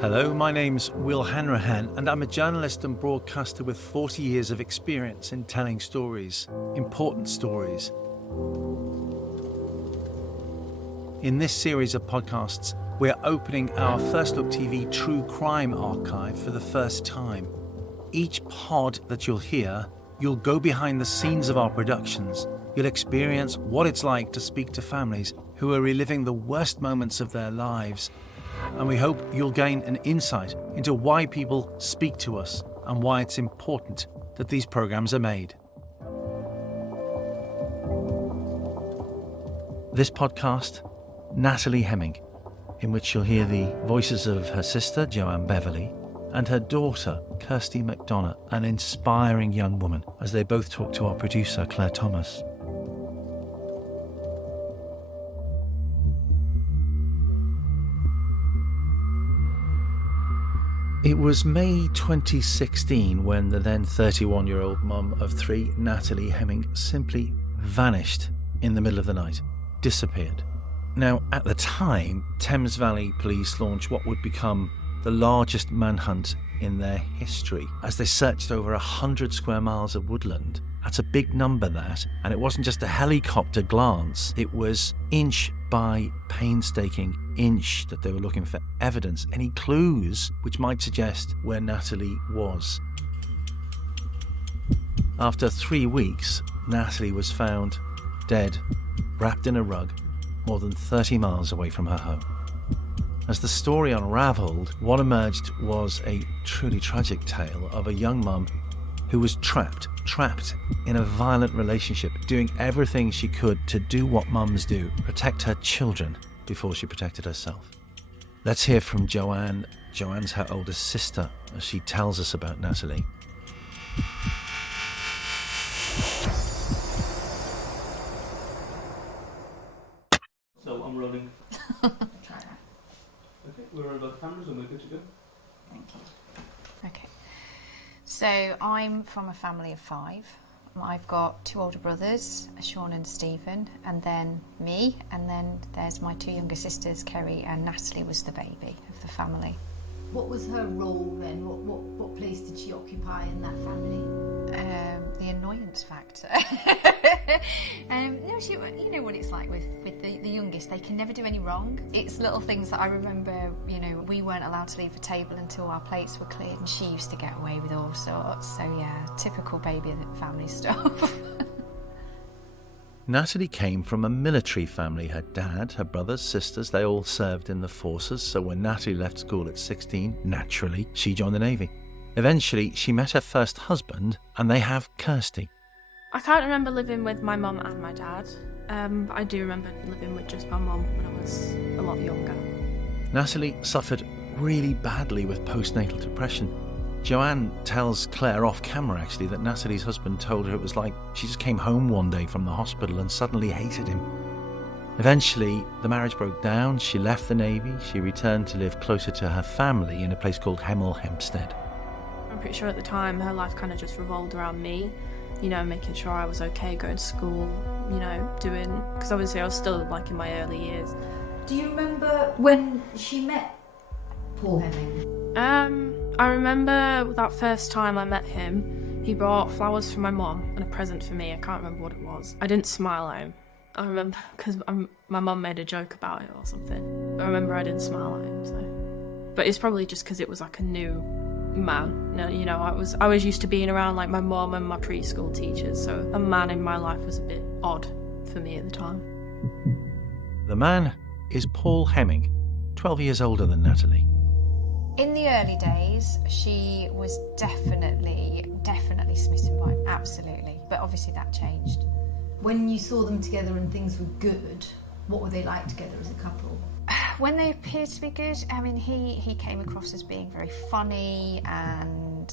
Hello, my name's Will Hanrahan, and I'm a journalist and broadcaster with 40 years of experience in telling stories, important stories. In this series of podcasts, we're opening our FirstLook TV true crime archive for the first time. Each pod that you'll hear, you'll go behind the scenes of our productions. You'll experience what it's like to speak to families who are reliving the worst moments of their lives. And we hope you'll gain an insight into why people speak to us and why it's important that these programs are made. This podcast, Natalie Hemming, in which you'll hear the voices of her sister, Joanne Beverley, and her daughter, Kirstie McDonough, an inspiring young woman, as they both talk to our producer, Claire Thomas. It was May 2016 when the then 31-year-old mum of three, Natalie Hemming, simply vanished in the middle of the night, disappeared. Now, at the time, Thames Valley Police launched what would become the largest manhunt in their history, as they searched over 100 square miles of woodland. That's a big number, that, and it wasn't just a helicopter glance, it was inch by painstaking inch that they were looking for evidence, any clues which might suggest where Natalie was. After 3 weeks, Natalie was found dead, wrapped in a rug, more than 30 miles away from her home. As the story unravelled, what emerged was a truly tragic tale of a young mum who was trapped in a violent relationship, doing everything she could to do what mums do, protect her children before she protected herself. Let's hear from Joanne. Joanne's her oldest sister, as she tells us about Natalie. So I'm rolling. Try that. Okay, we're on both cameras and we're good to go. Thank you. Okay. So I'm from a family of 5. I've got 2 older brothers, Sean and Stephen, and then me, and then there's my 2 younger sisters, Kerry and Natalie was the baby of the family. What was her role then? What place did she occupy in that family? The annoyance factor. No, she, you know what it's like with the youngest, they can never do any wrong. It's little things that I remember, you know, we weren't allowed to leave the table until our plates were cleared, and she used to get away with all sorts. So yeah, typical baby family stuff. Natalie came from a military family. Her dad, her brothers, sisters, they all served in the forces, so when Natalie left school at 16, naturally, she joined the Navy. Eventually, she met her first husband, and they have Kirstie. I can't remember living with my mum and my dad. I do remember living with just my mum when I was a lot younger. Natalie suffered really badly with postnatal depression. Joanne tells Claire off camera, actually, that Natalie's husband told her it was like she just came home one day from the hospital and suddenly hated him. Eventually, the marriage broke down. She left the Navy. She returned to live closer to her family in a place called Hemel Hempstead. I'm pretty sure at the time her life kind of just revolved around me, you know, making sure I was okay, going to school, you know, because obviously I was still like in my early years. Do you remember when she met Paul Hemming? I remember that first time I met him, he brought flowers for my mum and a present for me. I can't remember what it was. I didn't smile at him. I remember because my mum made a joke about it or something. I remember I didn't smile at him, so. But it's probably just because it was like a new man. You know, I was used to being around like my mum and my preschool teachers, so a man in my life was a bit odd for me at the time. The man is Paul Hemming, 12 years older than Natalie. In the early days, she was definitely smitten by him, absolutely. But obviously that changed. When you saw them together and things were good, what were they like together as a couple? When they appeared to be good, I mean, he came across as being very funny, and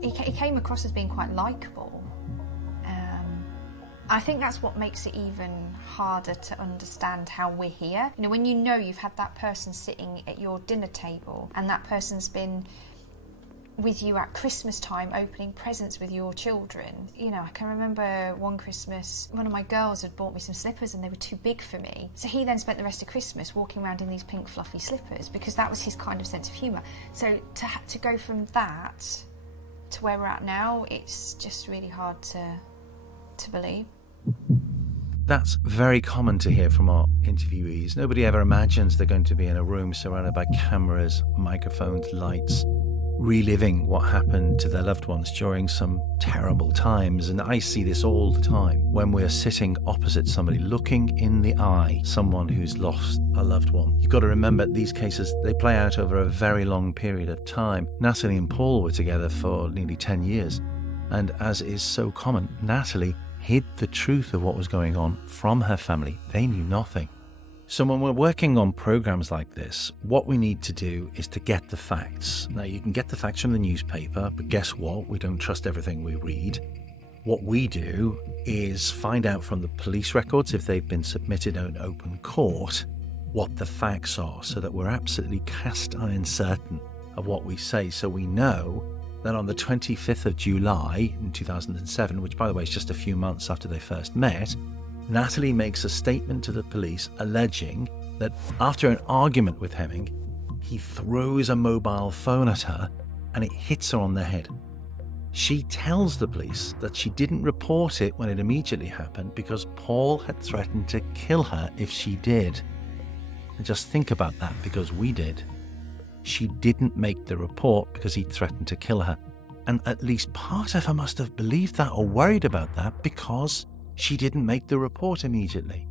he came across as being quite likeable. I think that's what makes it even harder to understand how we're here. You know, when you know you've had that person sitting at your dinner table and that person's been with you at Christmas time opening presents with your children. You know, I can remember one Christmas, one of my girls had bought me some slippers and they were too big for me. So he then spent the rest of Christmas walking around in these pink fluffy slippers because that was his kind of sense of humour. So to go from that to where we're at now, it's just really hard to believe. That's very common to hear from our interviewees. Nobody ever imagines they're going to be in a room surrounded by cameras, microphones, lights, reliving what happened to their loved ones during some terrible times. And I see this all the time when we're sitting opposite somebody, looking in the eye, someone who's lost a loved one. You've got to remember these cases, they play out over a very long period of time. Natalie and Paul were together for nearly 10 years. And as is so common, Natalie hid the truth of what was going on from her family. They knew nothing. So when we're working on programs like this, what we need to do is to get the facts. Now, you can get the facts from the newspaper, but guess what? We don't trust everything we read. What we do is find out from the police records, if they've been submitted in open court, what the facts are, so that we're absolutely cast iron certain of what we say. So we know that on the 25th of July in 2007, which by the way is just a few months after they first met, Natalie makes a statement to the police alleging that after an argument with Hemming, he throws a mobile phone at her and it hits her on the head. She tells the police that she didn't report it when it immediately happened because Paul had threatened to kill her if she did. And just think about that, because we did. She didn't make the report because he threatened to kill her. And at least part of her must have believed that or worried about that because she didn't make the report immediately.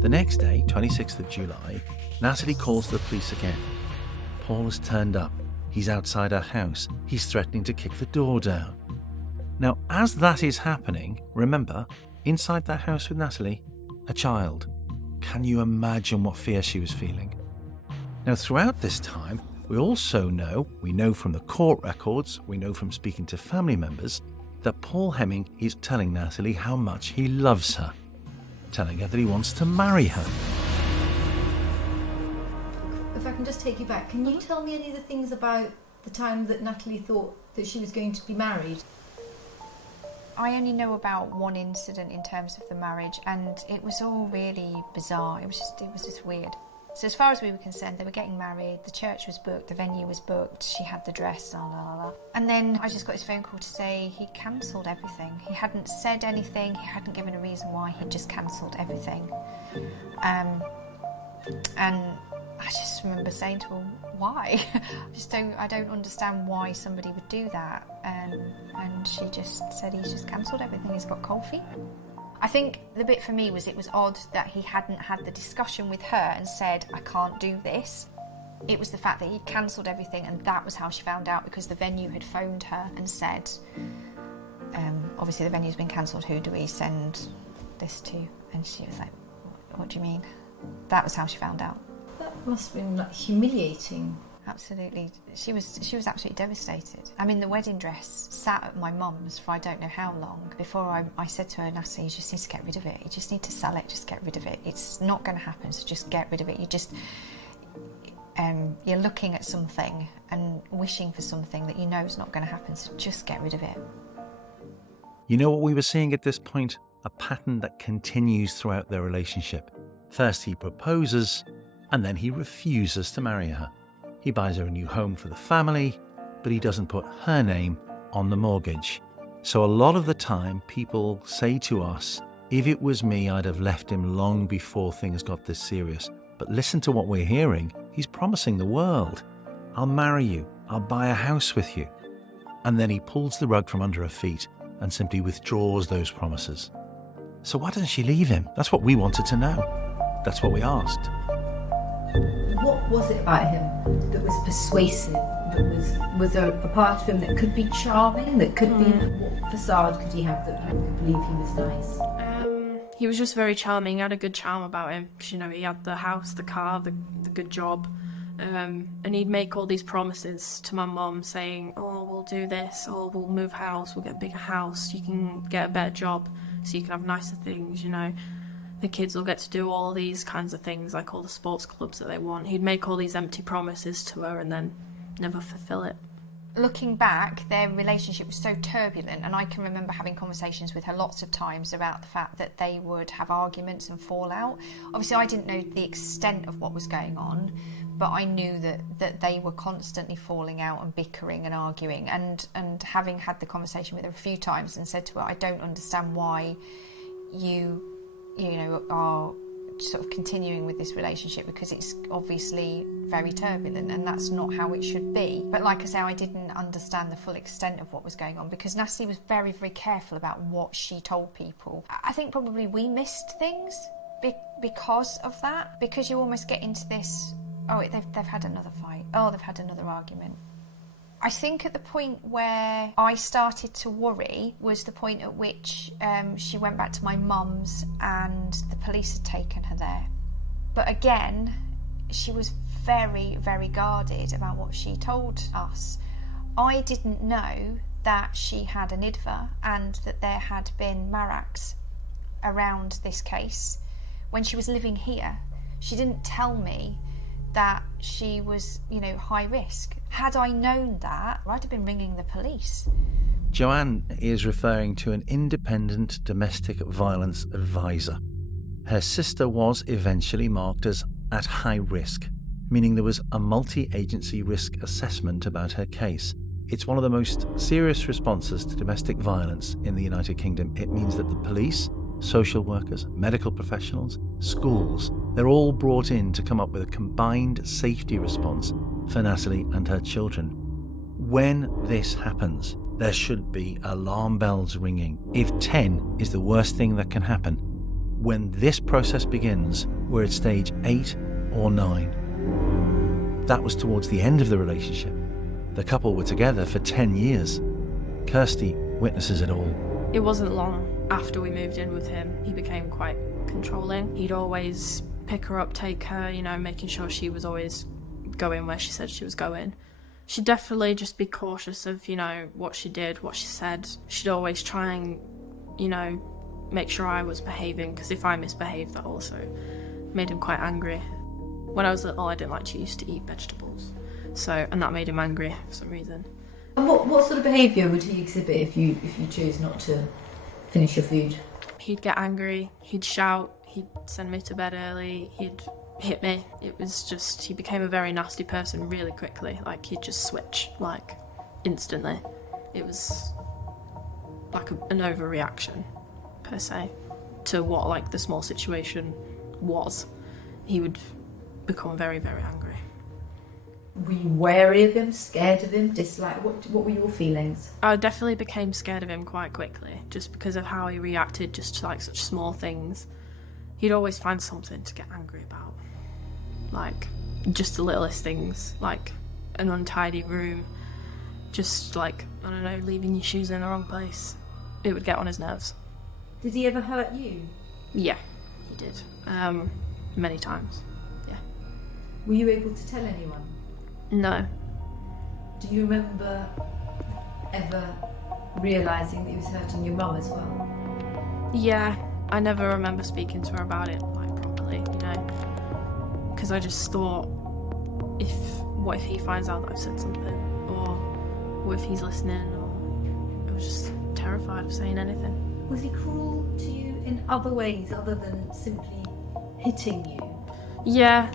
The next day, 26th of July, Natalie calls the police again. Paul has turned up. He's outside her house. He's threatening to kick the door down. Now, as that is happening, remember, inside that house with Natalie, a child. Can you imagine what fear she was feeling? Now, throughout this time, we also know, we know from the court records, we know from speaking to family members, that Paul Hemming is telling Natalie how much he loves her, telling her that he wants to marry her. If I can just take you back, can you tell me any of the things about the time that Natalie thought that she was going to be married? I only know about one incident in terms of the marriage, and it was all really bizarre. It was just weird. So as far as we were concerned, they were getting married, the church was booked, the venue was booked, she had the dress, la la la. And then I just got his phone call to say he cancelled everything. He hadn't said anything, he hadn't given a reason why, he just cancelled everything. And I just remember saying to her, why? I don't understand why somebody would do that. And she just said he's just cancelled everything, he's got cold feet. I think the bit for me was it was odd that he hadn't had the discussion with her and said, I can't do this. It was the fact that he'd cancelled everything, and that was how she found out, because the venue had phoned her and said, obviously the venue's been cancelled, who do we send this to? And she was like, what do you mean? That was how she found out. That must have been like humiliating. Absolutely. She was absolutely devastated. I mean, the wedding dress sat at my mum's for I don't know how long before I said to her, Natalie, you just need to get rid of it. You just need to sell it, just get rid of it. It's not going to happen, so just get rid of it. You're looking at something and wishing for something that you know is not going to happen, so just get rid of it. You know what we were seeing at this point? A pattern that continues throughout their relationship. First he proposes, and then he refuses to marry her. He buys her a new home for the family, but he doesn't put her name on the mortgage. So a lot of the time people say to us, if it was me, I'd have left him long before things got this serious. But listen to what we're hearing. He's promising the world. I'll marry you. I'll buy a house with you. And then he pulls the rug from under her feet and simply withdraws those promises. So why doesn't she leave him? That's what we wanted to know. That's what we asked. What was it about him that was persuasive? Was there a part of him that could be charming, that could be... What facade could he have that you could believe he was nice? He was just very charming. He had a good charm about him. Because, he had the house, the car, the good job. And he'd make all these promises to my mum saying, oh, we'll do this, or we'll move house, we'll get a bigger house, you can get a better job so you can have nicer things, The kids will get to do all these kinds of things, like all the sports clubs that they want. He'd make all these empty promises to her and then never fulfill it. Looking back, their relationship was so turbulent, and I can remember having conversations with her lots of times about the fact that they would have arguments and fallout. Obviously, I didn't know the extent of what was going on, but I knew that they were constantly falling out and bickering and arguing, and having had the conversation with her a few times and said to her, I don't understand why you know, are sort of continuing with this relationship, because it's obviously very turbulent and that's not how it should be. But like I say, I didn't understand the full extent of what was going on, because Natalie was very, very careful about what she told people. I think probably we missed things because of that, because you almost get into this, oh, they've had another fight, oh, they've had another argument. I think at the point where I started to worry was the point at which she went back to my mum's and the police had taken her there. But again, she was very, very guarded about what she told us. I didn't know that she had an IDVA and that there had been maraks around this case. When she was living here, she didn't tell me that she was, you know, high risk. Had I known that, I'd have been ringing the police. Joanne is referring to an independent domestic violence advisor. Her sister was eventually marked as at high risk, meaning there was a multi-agency risk assessment about her case. It's one of the most serious responses to domestic violence in the United Kingdom. It means that the police, social workers, medical professionals, schools, they're all brought in to come up with a combined safety response for Natalie and her children. When this happens, there should be alarm bells ringing. If 10 is the worst thing that can happen, when this process begins, we're at stage 8 or 9. That was towards the end of the relationship. The couple were together for 10 years. Kirstie witnesses it all. It wasn't long after we moved in with him, he became quite controlling. He'd always pick her up, take her, you know, making sure she was always going where she said she was going. She'd definitely just be cautious of, you know, what she did, what she said. She'd always try and, you know, make sure I was behaving, because if I misbehaved, that also made him quite angry. When I was little, I didn't like to used to eat vegetables, and that made him angry for some reason. And what sort of behaviour would he exhibit if you choose not to finish your food? He'd get angry, he'd shout, he'd send me to bed early, he'd hit me. It was just, he became a very nasty person really quickly. Like, he'd just switch, like, instantly. It was like an overreaction, per se, to what, like, the small situation was. He would become very, very angry. Were you wary of him, scared of him, dislike? What were your feelings? I definitely became scared of him quite quickly, just because of how he reacted just to, like, such small things. He'd always find something to get angry about. Like, just the littlest things, like an untidy room, just, like, I don't know, leaving your shoes in the wrong place. It would get on his nerves. Did he ever hurt you? Yeah, he did. Many times, yeah. Were you able to tell anyone? No. Do you remember ever realising that he was hurting your mum as well? Yeah, I never remember speaking to her about it, like, properly, you know, because I just thought, what if he finds out that I've said something, or what if he's listening, or I was just terrified of saying anything. Was he cruel to you in other ways other than simply hitting you? Yeah,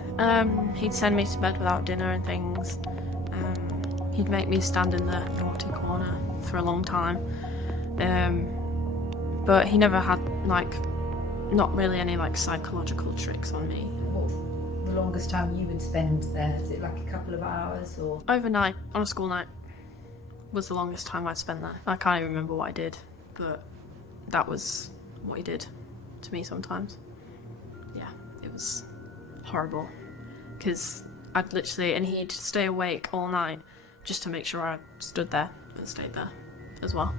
he'd send me to bed without dinner and things. He'd make me stand in the naughty corner for a long time. But he never had, like, not really any, like, psychological tricks on me. What was the longest time you would spend there? Is it like a couple of hours or? Overnight, on a school night, was the longest time I'd spend there. I can't even remember what I did, but that was what he did to me sometimes. Yeah, it was horrible, because I'd literally, and he'd stay awake all night just to make sure I stood there and stayed there as well.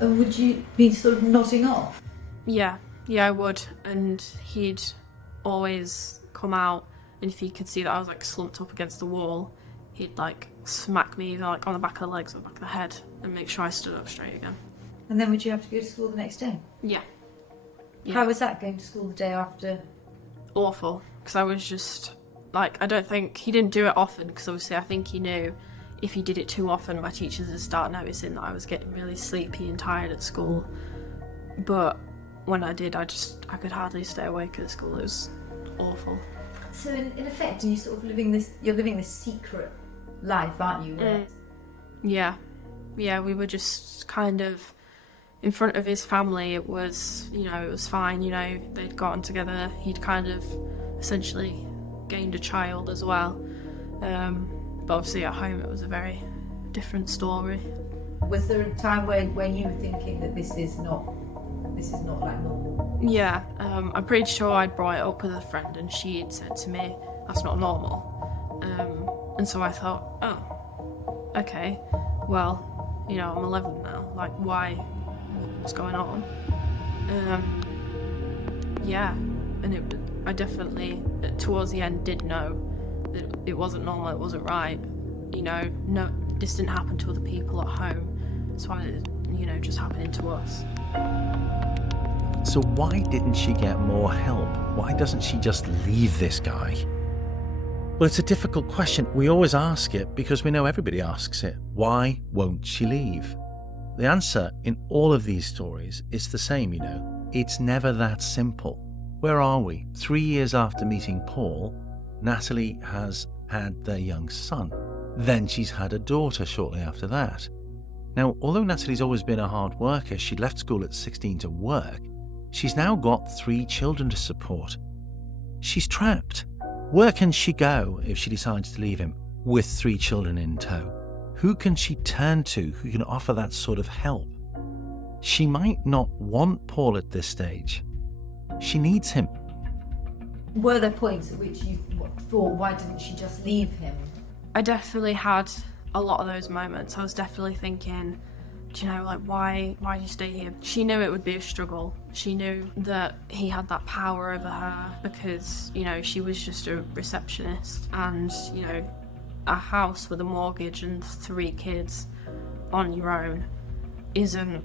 Would you be sort of nodding off? Yeah, I would, and he'd always come out, and if he could see that I was, like, slumped up against the wall, he'd, like, smack me either, like, on the back of the legs or the back of the head and make sure I stood up straight again. And then would you have to go to school the next day? Yeah. How was that, going to school the day after? Awful, because I was just Like, I don't think he didn't do it often, because obviously I think he knew if he did it too often, my teachers would start noticing that I was getting really sleepy and tired at school. But when I did, I could hardly stay awake at school. It was awful. So in effect, you're living this secret life, aren't you? Yeah, we were just kind of in front of his family. It was, it was fine. They'd gotten together. He'd kind of essentially gained a child as well. But obviously at home it was a very different story. Was there a time when you were thinking that this is not like normal? Yeah, I'm pretty sure I'd brought it up with a friend and she had said to me, that's not normal. And so I thought, oh, okay, well, I'm 11 now, like, why, what's going on? Yeah, and I definitely, towards the end, did know that it wasn't normal, it wasn't right. No, this didn't happen to other people at home, so just happening to us. So why didn't she get more help? Why doesn't she just leave this guy? Well, it's a difficult question. We always ask it because we know everybody asks it. Why won't she leave? The answer in all of these stories is the same, It's never that simple. Where are we? 3 years after meeting Paul, Natalie has had their young son. Then she's had a daughter shortly after that. Now, although Natalie's always been a hard worker, she left school at 16 to work, she's now got 3 children to support. She's trapped. Where can she go if she decides to leave him with 3 children in tow? Who can she turn to who can offer that sort of help? She might not want Paul at this stage. She needs him. Were there points at which you thought, why didn't she just leave him? I definitely had a lot of those moments. I was definitely thinking, why do you stay here? She knew it would be a struggle. She knew that he had that power over her because, she was just a receptionist and, a house with a mortgage and 3 kids on your own isn't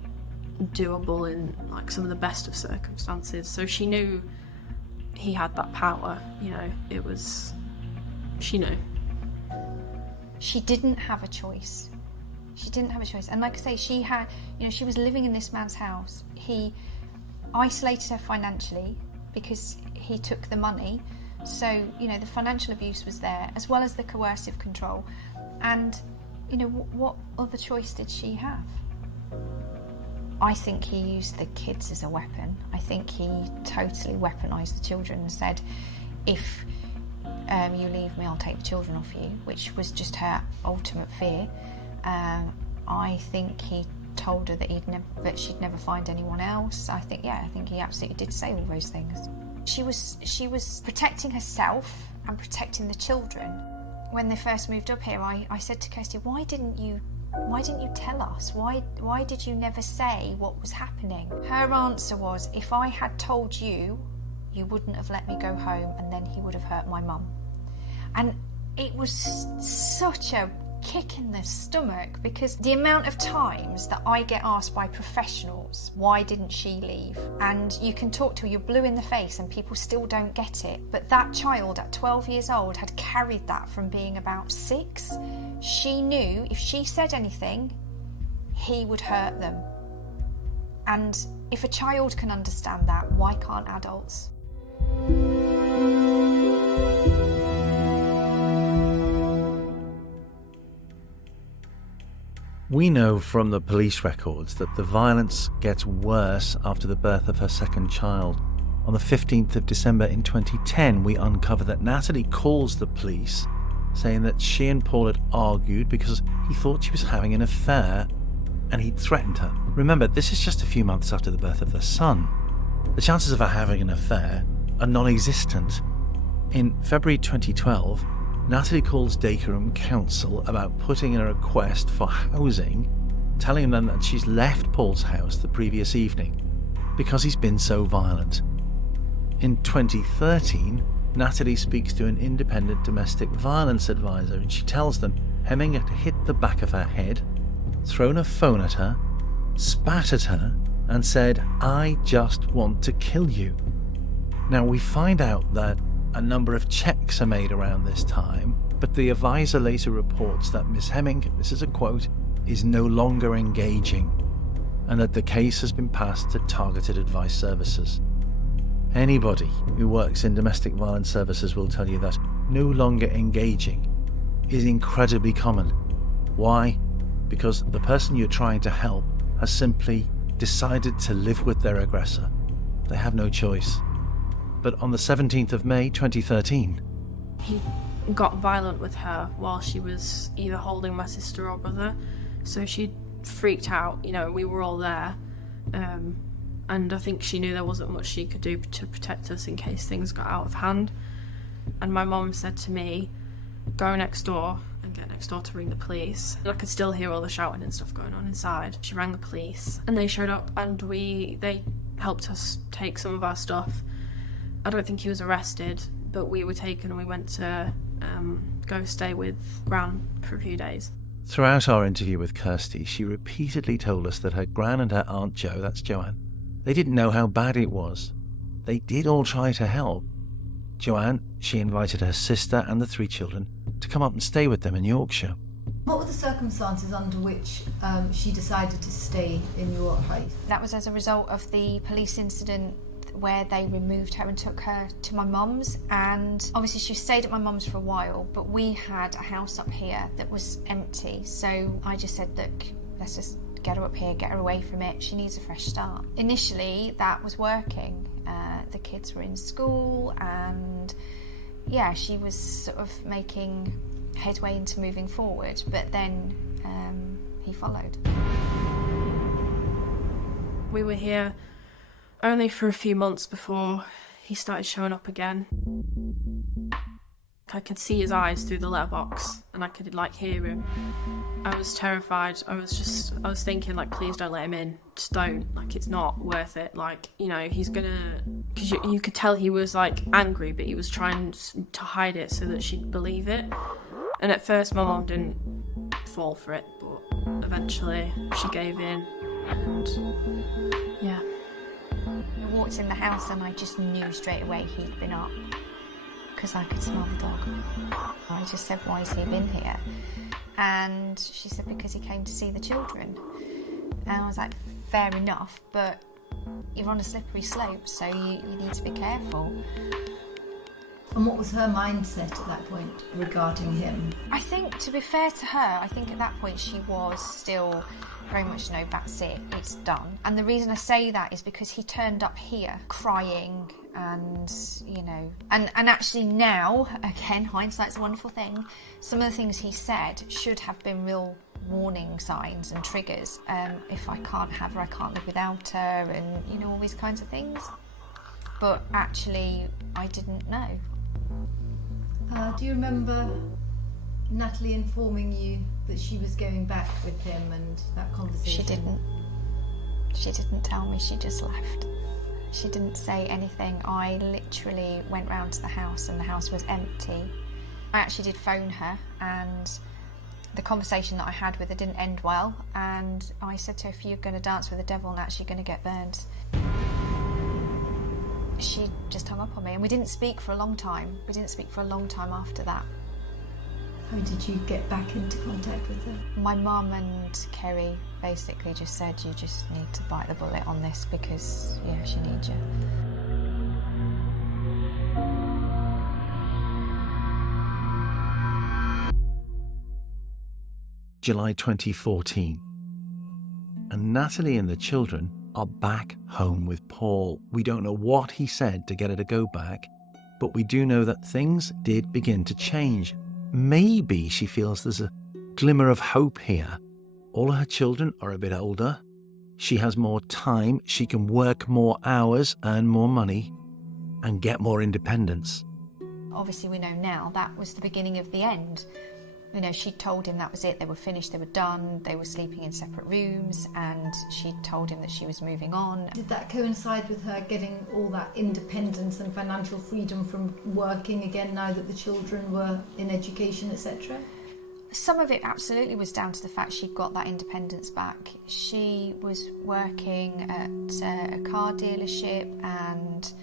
doable in some of the best of circumstances. So she knew he had that power, she knew. She didn't have a choice. And like I say, she had, she was living in this man's house. He isolated her financially because he took the money. So, the financial abuse was there, as well as the coercive control. And, what other choice did she have? I think he used the kids as a weapon. I think he totally weaponised the children and said, if you leave me, I'll take the children off you, which was just her ultimate fear. I think he told her that she'd never find anyone else. I think he absolutely did say all those things. She was protecting herself and protecting the children. When they first moved up here, I said to Kirstie, why didn't you tell us? Why did you never say what was happening? Her answer was, if I had told you, you wouldn't have let me go home, and then he would have hurt my mum. And it was such a kick in the stomach, because the amount of times that I get asked by professionals, why didn't she leave? And you can talk to her, you're blue in the face and people still don't get it. But that child at 12 years old had carried that from being about 6. She knew if she said anything, he would hurt them. And if a child can understand that, why can't adults? We know from the police records that the violence gets worse after the birth of her second child. On the 15th of December in 2010, we uncover that Natalie calls the police, saying that she and Paul had argued because he thought she was having an affair and he'd threatened her. Remember, this is just a few months after the birth of their son. The chances of her having an affair are non-existent. In February 2012, Natalie calls Dacorum Council about putting in a request for housing, telling them that she's left Paul's house the previous evening because he's been so violent. In 2013, Natalie speaks to an independent domestic violence advisor and she tells them Hemming had hit the back of her head, thrown a phone at her, spat at her, and said, "I just want to kill you." Now we find out that A number of checks are made around this time, but the advisor later reports that Miss Hemming, this is a quote, is no longer engaging, and that the case has been passed to targeted advice services. Anybody who works in domestic violence services will tell you that no longer engaging is incredibly common. Why? Because the person you're trying to help has simply decided to live with their aggressor. They have no choice. But on the 17th of May 2013, He got violent with her while she was either holding my sister or brother, so she freaked out. You know, we were all there, and I think she knew there wasn't much she could do to protect us in case things got out of hand. And my mum said to me, go next door and get next door to ring the police. And I could still hear all the shouting and stuff going on inside. She rang the police and they showed up, and they helped us take some of our stuff. I don't think he was arrested, but we were taken and we went to go stay with Gran for a few days. throughout our interview with Kirstie, she repeatedly told us that her Gran and her Aunt Jo, that's Joanne, they didn't know how bad it was. They did all try to help. Joanne, she invited her sister and the 3 children to come up and stay with them in Yorkshire. What were the circumstances under which she decided to stay in your house? That was as a result of the police incident where they removed her and took her to my mum's, and obviously she stayed at my mum's for a while, but we had a house up here that was empty, so I just said, look, let's just get her up here, get her away from it, she needs a fresh start. Initially that was working, the kids were in school, and yeah, she was sort of making headway into moving forward, but then he followed. We were here only for a few months before he started showing up again. I could see his eyes through the letterbox and I could hear him. I was terrified. I was thinking please don't let him in. Just don't. It's not worth it. He's gonna, because you could tell he was angry, but he was trying to hide it so that she'd believe it. And at first my mum didn't fall for it, but eventually she gave in, and yeah. I walked in the house and I just knew straight away he'd been up because I could smell the dog. I just said, why has he been here? And she said, because he came to see the children. And I was like, fair enough, but you're on a slippery slope, so you need to be careful. And what was her mindset at that point regarding him? I think, to be fair to her, I think at that point she was still very much, no, that's it, it's done. And the reason I say that is because he turned up here crying and, and actually now, again, hindsight's a wonderful thing, some of the things he said should have been real warning signs and triggers. If I can't have her, I can't live without her, and, all these kinds of things. But actually, I didn't know. Do you remember Natalie informing you that she was going back with him and that conversation? She didn't. She didn't tell me, she just left. She didn't say anything. I literally went round to the house and the house was empty. I actually did phone her, and the conversation that I had with her didn't end well, and I said to her, if you're going to dance with the devil, Nat, you're going to get burned. She just hung up on me, and we didn't speak for a long time. We didn't speak for a long time after that. How did you get back into contact with her? My mum and Kerry basically just said, you just need to bite the bullet on this because, yeah, she needs you. July 2014. And Natalie and the children are back home with Paul. We don't know what he said to get her to go back, but we do know that things did begin to change. Maybe she feels there's a glimmer of hope here. All her children are a bit older. She has more time. She can work more hours, earn more money, and get more independence. Obviously, we know now that was the beginning of the end. She told him that was it, they were finished, they were done, they were sleeping in separate rooms, and she told him that she was moving on. Did that coincide with her getting all that independence and financial freedom from working again now that the children were in education, etc.? Some of it absolutely was down to the fact she got that independence back. She was working at a car dealership, and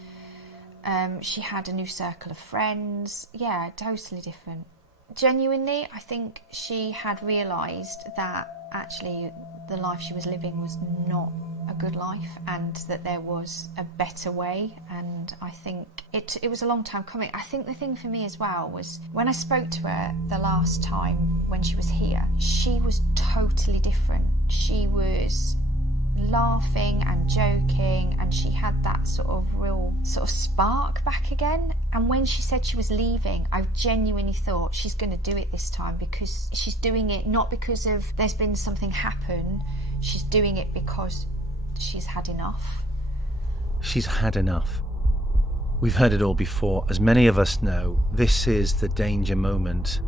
She had a new circle of friends. Yeah, totally different. Genuinely, I think she had realised that actually the life she was living was not a good life and that there was a better way, and I think it was a long time coming. I think the thing for me as well was when I spoke to her the last time when she was here, she was totally different. She was laughing and joking, and she had that sort of real sort of spark back again. And when she said she was leaving, I genuinely thought she's going to do it this time, because she's doing it not because of there's been something happen, she's doing it because she's had enough. She's had enough. We've heard it all before. As many of us know, this is the danger moment,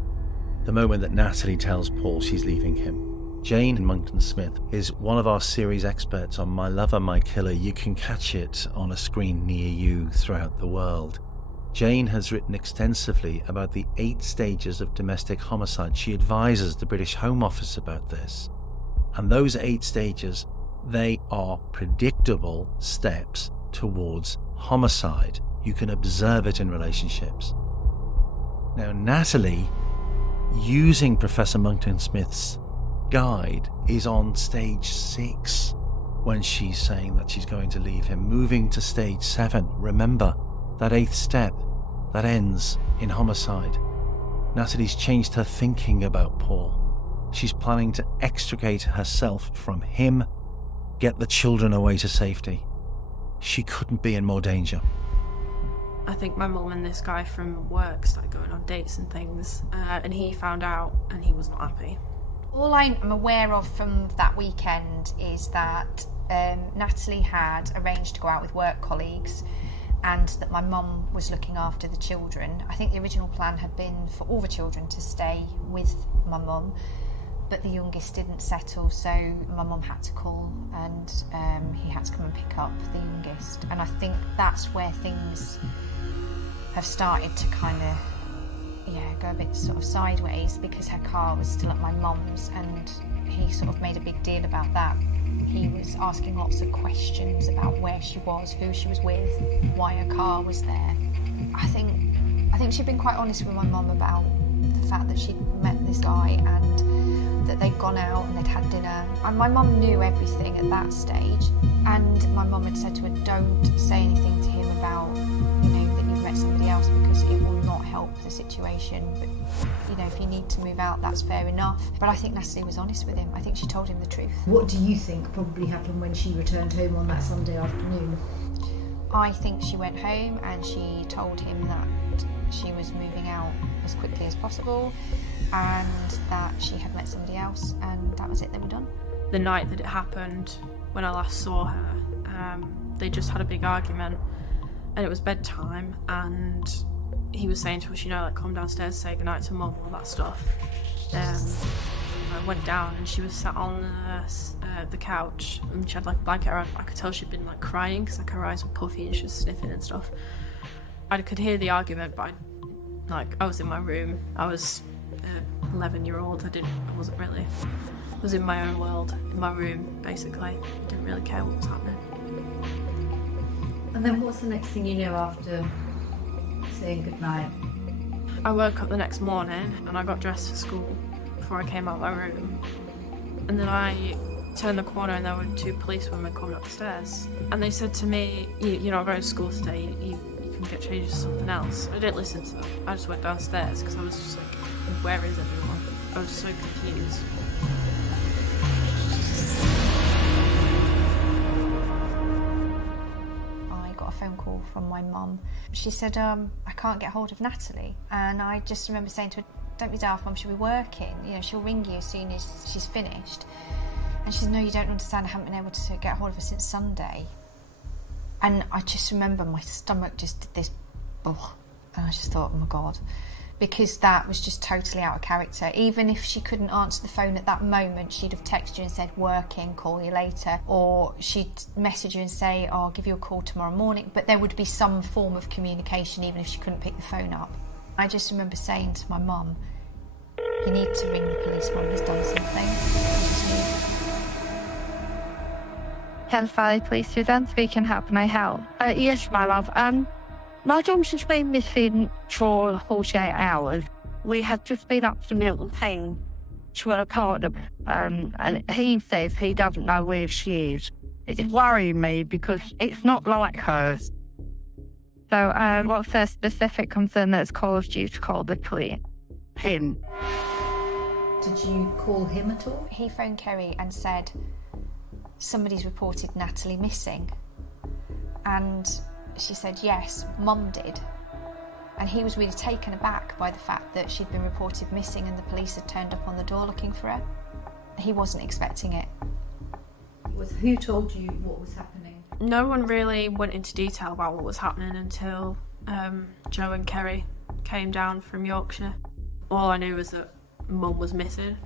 the moment that Natalie tells Paul she's leaving him. Jane Monkton Smith is one of our series experts on My Lover, My Killer. You can catch it on a screen near you throughout the world. Jane has written extensively about the 8 stages of domestic homicide. She advises the British Home Office about this. And those 8 stages, they are predictable steps towards homicide. You can observe it in relationships. Now, Natalie, using Professor Monkton Smith's guide, is on stage 6 when she's saying that she's going to leave him, moving to stage 7. Remember, that 8th step, that ends in homicide. Natalie's changed her thinking about Paul. She's planning to extricate herself from him, get the children away to safety. She couldn't be in more danger. I think my mum and this guy from work started going on dates and things, and he found out and he was not happy. All I'm aware of from that weekend is that Natalie had arranged to go out with work colleagues and that my mum was looking after the children. I think the original plan had been for all the children to stay with my mum, but the youngest didn't settle, so my mum had to call and he had to come and pick up the youngest. And I think that's where things have started to kind of go a bit sort of sideways, because her car was still at my mum's and he sort of made a big deal about that. He was asking lots of questions about where she was, who she was with, why her car was there. I think she'd been quite honest with my mum about the fact that she'd met this guy and that they'd gone out and they'd had dinner. And my mum knew everything at that stage, and my mum had said to her, don't say anything to him about, that you've met somebody else, because it will not help the situation. But if you need to move out, that's fair enough. But I think Natalie was honest with him. I think she told him the truth. What do you think probably happened when she returned home on that Sunday afternoon? I think she went home and she told him that she was moving out as quickly as possible and that she had met somebody else, and that was it, they were done. The night that it happened, when I last saw her, they just had a big argument and it was bedtime, and he was saying to her, come downstairs, say goodnight to mum, all that stuff. I went down and she was sat on the couch and she had a blanket around. I could tell she'd been crying because her eyes were puffy and she was sniffing and stuff. I could hear the argument, but I was in my room. I was 11-year-old. I wasn't really. I was in my own world, in my room, basically. Didn't really care what was happening. And then what's the next thing you know after saying goodnight? I woke up the next morning and I got dressed for school before I came out of my room. And then I turned the corner and there were 2 policewomen coming upstairs. And they said to me, you're not going to school today, you can get changed to something else. I didn't listen to them. I just went downstairs because I was just where is everyone? I was so confused. Phone call from my mum. She said, I can't get hold of Natalie. And I just remember saying to her, don't be daft, Mum, she'll be working. She'll ring you as soon as she's finished. And she said, no, you don't understand, I haven't been able to get hold of her since Sunday. And I just remember my stomach just did this, and I just thought, oh my God. Because that was just totally out of character. Even if she couldn't answer the phone at that moment, she'd have texted you and said, working, call you later. Or she'd message you and say, I'll give you a call tomorrow morning. But there would be some form of communication, even if she couldn't pick the phone up. I just remember saying to my mum, you need to ring the police, Mum, he's done something. Hell Valley Police, Suzanne speaking, how can I help? Yes, my love. My daughter's been missing for 48 hours. We have just been up to Milton Keynes to her partner, and he says he doesn't know where she is. It's worrying me because it's not like hers. So what's the specific concern that's caused you to call the police? Him. Did you call him at all? He phoned Kerry and said, somebody's reported Natalie missing. And she said, yes, Mum did. And he was really taken aback by the fact that she'd been reported missing and the police had turned up on the door looking for her. He wasn't expecting it. Who told you what was happening? No one really went into detail about what was happening until Joe and Kerry came down from Yorkshire. All I knew was that Mum was missing.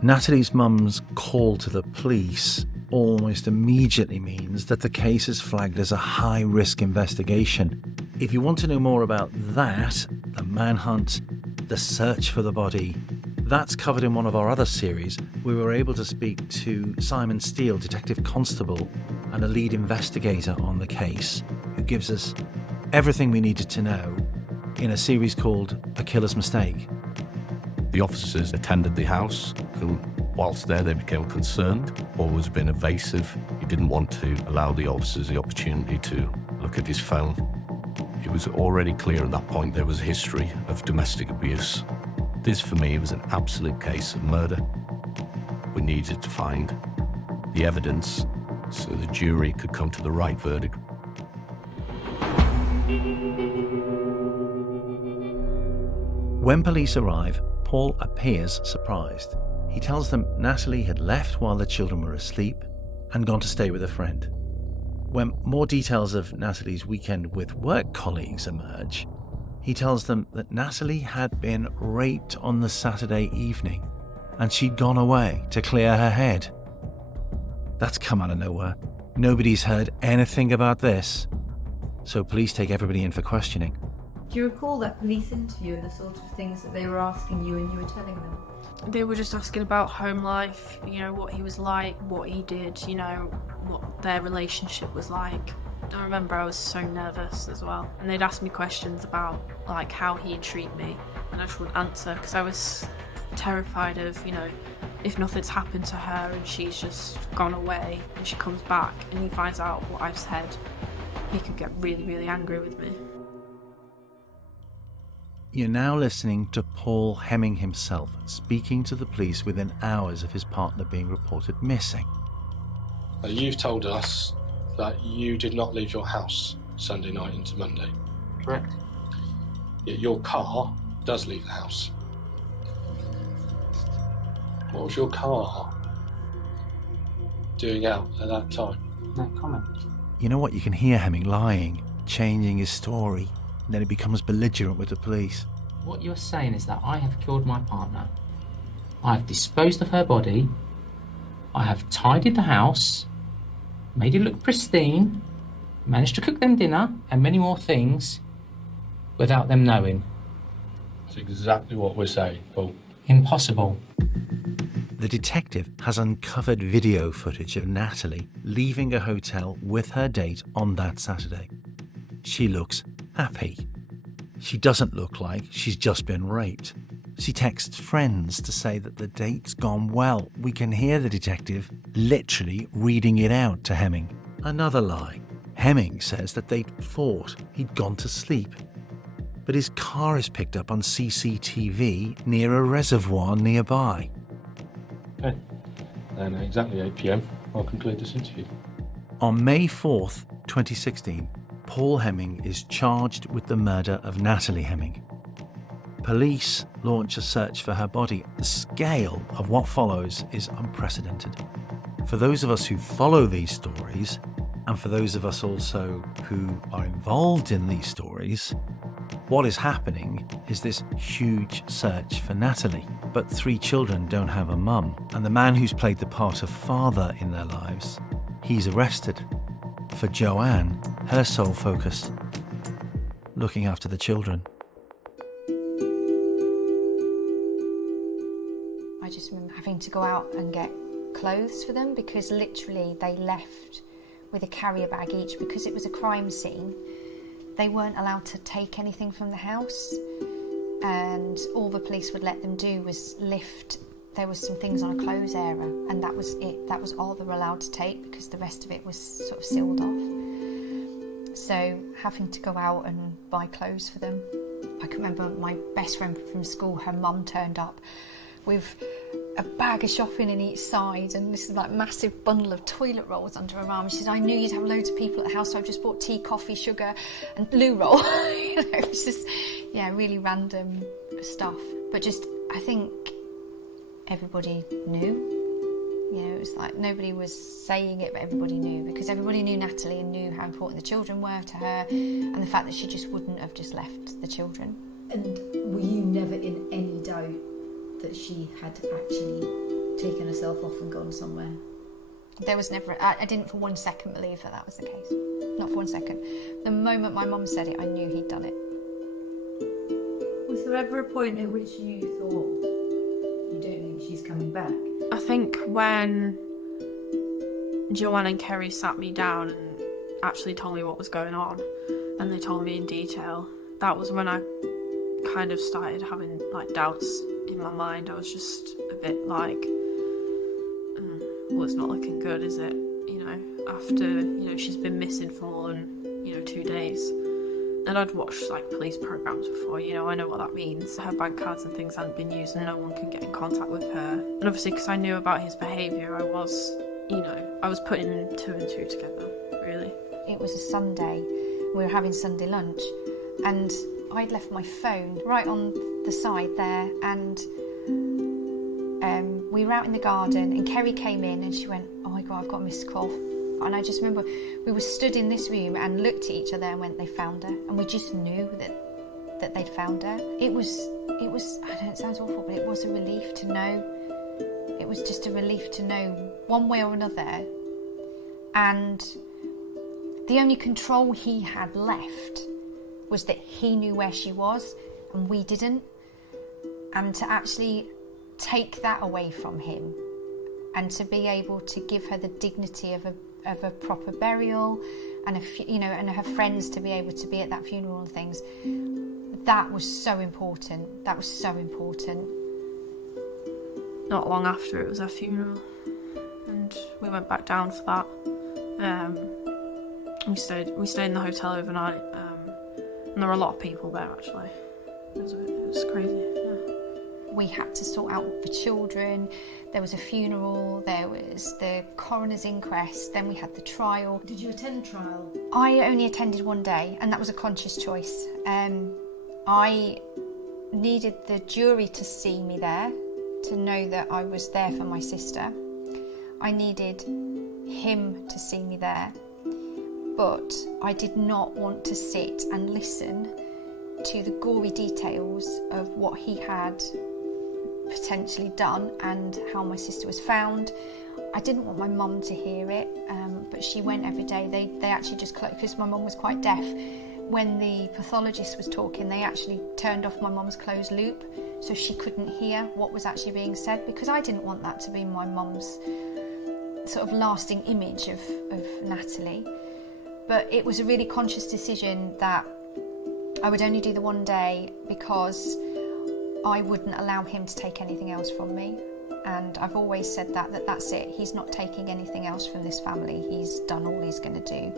Natalie's mum's call to the police almost immediately means that the case is flagged as a high-risk investigation. If you want to know more about that, the manhunt, the search for the body, that's covered in one of our other series. We were able to speak to Simon Steele, Detective Constable, and a lead investigator on the case, who gives us everything we needed to know in a series called A Killer's Mistake. The officers attended the house, and whilst there they became concerned. Paul was being evasive. He didn't want to allow the officers the opportunity to look at his phone. It was already clear at that point there was a history of domestic abuse. This, for me, was an absolute case of murder. We needed to find the evidence so the jury could come to the right verdict. When police arrive, Paul appears surprised. He tells them Natalie had left while the children were asleep and gone to stay with a friend. When more details of Natalie's weekend with work colleagues emerge, he tells them that Natalie had been raped on the Saturday evening and she'd gone away to clear her head. That's come out of nowhere. Nobody's heard anything about this. So police take everybody in for questioning. Do you recall that police interview and the sort of things that they were asking you and you were telling them? They were just asking about home life, you know, what he was like, what he did, you know, what their relationship was like. I remember I was so nervous as well. And they'd ask me questions about, like, how he'd treat me. And I just wouldn't answer because I was terrified of, you know, if nothing's happened to her and she's just gone away and she comes back and he finds out what I've said, he could get really, really angry with me. You're now listening to Paul Hemming himself speaking to the police within hours of his partner being reported missing. You've told us that you did not leave your house Sunday night into Monday. Correct. Yet your car does leave the house. What was your car doing out at that time? No comment. You know what? You can hear Hemming lying, changing his story. And then he becomes belligerent with the police. What you're saying is that I have killed my partner. I have disposed of her body. I have tidied the house, made it look pristine, managed to cook them dinner and many more things without them knowing. That's exactly what we're saying, Paul. Impossible. The detective has uncovered video footage of Natalie leaving a hotel with her date on that Saturday. She looks happy. She doesn't look like she's just been raped. She texts friends to say that the date's gone well. We can hear the detective literally reading it out to Hemming. Another lie. Hemming says that they'd fought, he'd gone to sleep. But his car is picked up on CCTV near a reservoir nearby. Okay. And at exactly 8 p.m, I'll conclude this interview. On May 4th, 2016, Paul Hemming is charged with the murder of Natalie Hemming. Police launch a search for her body. The scale of what follows is unprecedented. For those of us who follow these stories, and for those of us also who are involved in these stories, what is happening is this huge search for Natalie. But 3 children don't have a mum, and the man who's played the part of father in their lives, he's arrested. For Joanne, her sole focus, looking after the children. I just remember having to go out and get clothes for them, because literally they left with a carrier bag each. Because it was a crime scene, they weren't allowed to take anything from the house, and all the police would let them do was lift. There was some things on a clothes area, and that was it. That was all they were allowed to take, because the rest of it was sort of sealed off. So having to go out and buy clothes for them. I can remember my best friend from school, her mum turned up with a bag of shopping in each side, and this is like massive bundle of toilet rolls under her arm. She said, I knew you'd have loads of people at the house, so I just bought tea, coffee, sugar and blue roll. You know, it was just, yeah, really random stuff. But just, I think everybody knew. You know, it was like nobody was saying it, but everybody knew, because everybody knew Natalie and knew how important the children were to her, and the fact that she just wouldn't have just left the children. And were you never in any doubt that she had actually taken herself off and gone somewhere? There was never, I didn't for 1 second believe that that was the case. Not for 1 second. The moment my mum said it, I knew he'd done it. Was there ever a point at which you thought, you don't think she's coming back? I think when Joanne and Kerry sat me down and actually told me what was going on, and they told me in detail, that was when I kind of started having like doubts in my mind. I was just a bit like, well, it's not looking good, is it? You know, after, you know, she's been missing for more than, 2 days. And I'd watched like police programs before, you know, I know what that means. Her bank cards and things hadn't been used and no one can get in contact with her. And obviously because I knew about his behaviour, I was putting 2 and 2 together, really. It was a Sunday, we were having Sunday lunch, and I'd left my phone right on the side there, and we were out in the garden, and Kerry came in and she went, oh my God, I've got a missed call. And I just remember we were stood in this room and looked at each other and went, they found her. And we just knew that they'd found her. It was, I know it sounds awful, but it was a relief to know. It was just a relief to know one way or another. And the only control he had left was that he knew where she was and we didn't. And to actually take that away from him and to be able to give her the dignity of a proper burial, and and her friends to be able to be at that funeral and things, that was so important. That was so important. Not long after it was her funeral, and we went back down for that. We stayed in the hotel overnight, and there were a lot of people there actually. It was crazy. We had to sort out the children, there was a funeral, there was the coroner's inquest, then we had the trial. Did you attend trial? I only attended one day, and that was a conscious choice. I needed the jury to see me there, to know that I was there for my sister. I needed him to see me there, but I did not want to sit and listen to the gory details of what he had potentially done and how my sister was found. I didn't want my mum to hear it, but she went every day. They actually just closed, because my mum was quite deaf. When the pathologist was talking, they actually turned off my mum's closed loop so she couldn't hear what was actually being said, because I didn't want that to be my mum's sort of lasting image of Natalie. But it was a really conscious decision that I would only do the one day, because I wouldn't allow him to take anything else from me. And I've always said that's it. He's not taking anything else from this family. He's done all he's going to do.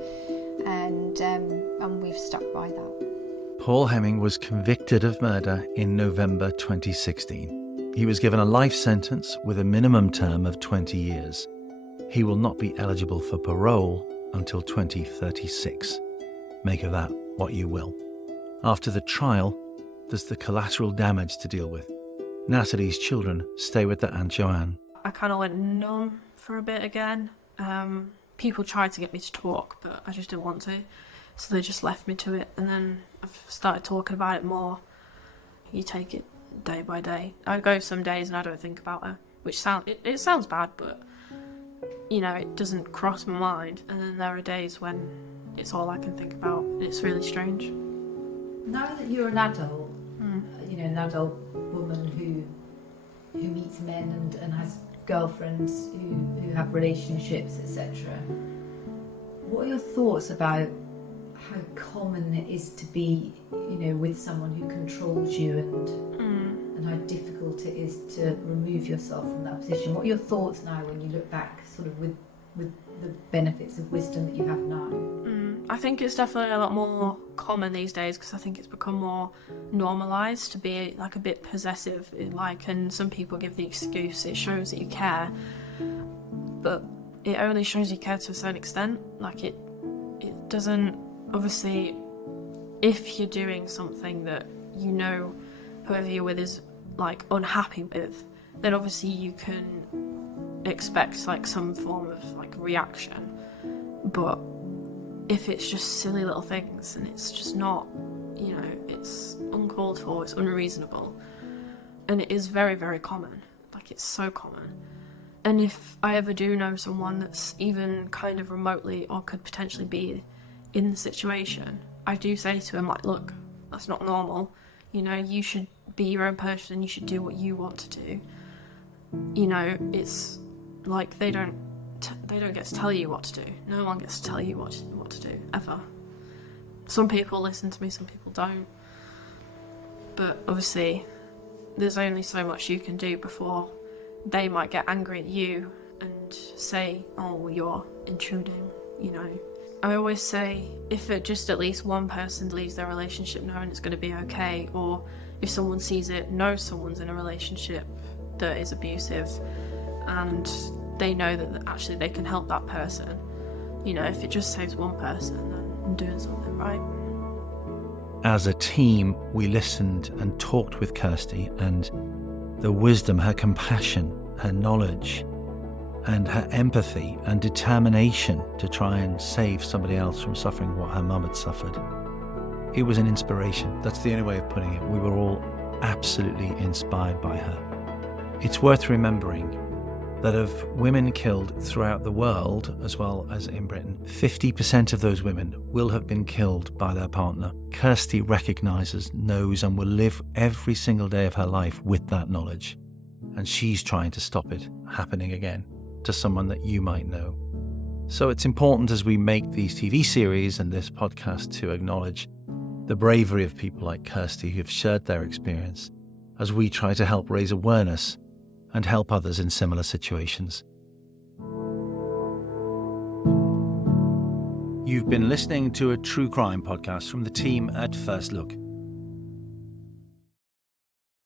And we've stuck by that. Paul Hemming was convicted of murder in November 2016. He was given a life sentence with a minimum term of 20 years. He will not be eligible for parole until 2036. Make of that what you will. After the trial, there's the collateral damage to deal with. Natalie's children stay with their Aunt Joanne. I kind of went numb for a bit again. People tried to get me to talk, but I just didn't want to. So they just left me to it, and then I've started talking about it more. You take it day by day. I go some days and I don't think about her, which it sounds bad, but it doesn't cross my mind. And then there are days when it's all I can think about. It's really strange. Now that you're an adult, an adult woman who meets meets men and has girlfriends who have relationships, etc. What are your thoughts about how common it is to be, with someone who controls you and how difficult it is to remove yourself from that position? What are your thoughts now when you look back, sort of with the benefits of wisdom that you have now? I think it's definitely a lot more common these days because I think it's become more normalised to be like a bit possessive, and some people give the excuse it shows that you care, but it only shows you care to a certain extent. Like it doesn't, obviously, if you're doing something that whoever you're with is like unhappy with, then obviously you can expect like some form of like reaction. But if it's just silly little things and it's just not, it's uncalled for, it's unreasonable, and it is very, very common. Like, it's so common. And if I ever do know someone that's even kind of remotely or could potentially be in the situation, I do say to him, like, look, that's not normal. You should be your own person. You should do what you want to do. It's like they don't get to tell you what to do. No one gets to tell you what to do, ever. Some people listen to me, some people don't. But obviously, there's only so much you can do before they might get angry at you and say, oh, you're intruding, I always say, if just at least one person leaves their relationship knowing it's going to be okay, or if someone sees it, knows someone's in a relationship that is abusive, and they know that actually they can help that person, if it just saves one person, then I'm doing something right. As a team, we listened and talked with Kirstie, and the wisdom, her compassion, her knowledge, and her empathy and determination to try and save somebody else from suffering what her mum had suffered. It was an inspiration. That's the only way of putting it. We were all absolutely inspired by her. It's worth remembering that of women killed throughout the world, as well as in Britain, 50% of those women will have been killed by their partner. Kirstie recognises, knows, and will live every single day of her life with that knowledge. And she's trying to stop it happening again to someone that you might know. So it's important as we make these TV series and this podcast to acknowledge the bravery of people like Kirstie who have shared their experience as we try to help raise awareness and help others in similar situations. You've been listening to a true crime podcast from the team at First Look.